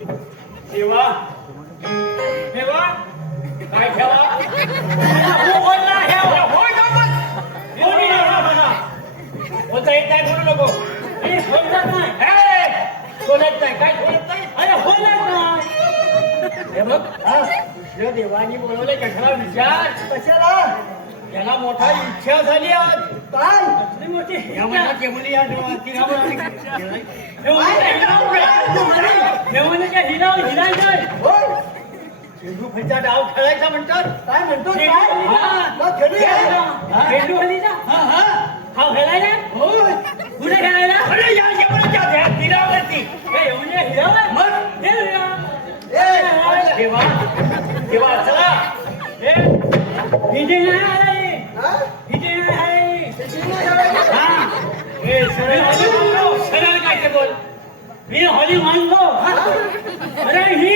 देवा देवा काय ठेवा हो बोलला ठेवा होय का बस कोणी ना म्हणा बोलता येत नाही बोलू नको हे बोलत नाही हे बोलत नाही काय बोलत नाही अरे बोलत नाही हे बघ कृष्ण देवानी बोलवले कशाला विचार कशाला याला मोठा इच्छा झाली आज काय कसली मोठी या मनात येवली या देवाच्या हिराव हिरायचंय चेंडू फलचा डाव खेळायचा म्हणतात काय म्हणतो चेंडू हल्लीचा हा खेळायला कुठे खेळायला अरे या जेवणाच्या हिरावरती हिरावर मग देवा देवा चला हिजे नाही सरळ काय ते बोल मी हॉली मानलो अरे ही